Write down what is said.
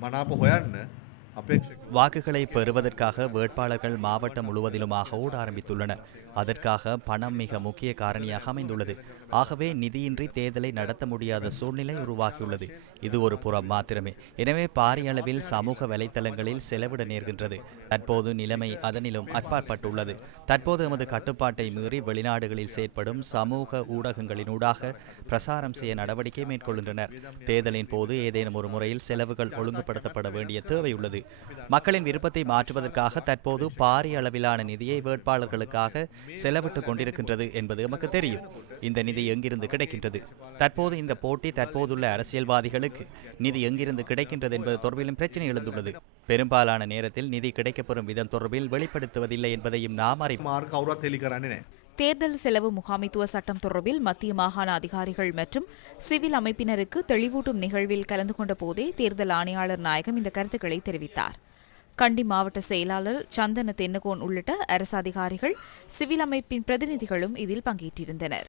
මනාප හොයන්න අපේක්ෂක வாக்குகளை பெறுவதற்காக வேட்பாளர்கள் மாவட்டம் முழுவதிலுமாக ஓட ஆரம்பித்துள்ளனர். அதற்காக பணம் மிக முக்கிய காரணியாக அமைந்துள்ளது. ஆகவே நிதியின்றி தேர்தலை நடத்த முடியாத சூழ்நிலை உருவாகியுள்ளது. இது ஒரு புறம் மாத்திரமே. எனவே பாரிய அளவில் சமூக வலைத்தளங்களில் செலவிட நேர்கின்றது. தற்போது நிலைமை அதனிலும் அற்பாற்பட்டுள்ளது தற்போது எமது கட்டுப்பாட்டை மீறி வெளிநாடுகளில் செயற்படும் சமூக ஊடகங்களினூடாக பிரசாரம் செய்ய நடவடிக்கை மேற்கொள்கின்றனர். தேர்தலின் போது ஏதேனும் ஒரு முறையில் செலவுகள் ஒழுங்குபடுத்தப்பட வேண்டிய தேவை உள்ளது மக்களின் விருப்பத்தை மாற்றுவதற்காக தற்போது பாரிய அளவிலான நிதியை வேட்பாளர்களுக்காக செலவிட்டுக் கொண்டிருக்கின்றது என்பது நமக்கு தெரியும். இந்த நிதி எங்கிருந்து கிடைக்கின்றது? தற்போது இந்த போட்டி தற்போதுள்ள அரசியல்வாதிகளுக்கு நிதி எங்கிருந்து கிடைக்கின்றது என்பது தொடர்பிலும் பிரச்சனை எழுந்துள்ளது. பெரும்பாலான நேரத்தில் நிதி கிடைக்கப்பெறும் விதம் தொடர்பில் வெளிப்படுத்துவதில்லை என்பதையும் நாம் அறிவோம் தேர்தல் செலவு முகாமைத்துவ சட்டம் தொடர்பில் மத்திய மாகாண அதிகாரிகள் மற்றும் சிவில் அமைப்பினருக்கு தெளிவூட்டும் நிகழ்வில் கலந்து கொண்ட போதே தேர்தல் ஆணையாளர் நாயகம் இந்த கருத்துக்களை தெரிவித்தார். கண்டி மாவட்ட செயலாளர் சந்தன தென்னகோன் உள்ளிட்ட அரசு அதிகாரிகள் சிவில் அமைப்பின் பிரதிநிதிகளும் இதில் பங்கேற்றிருந்தனர்.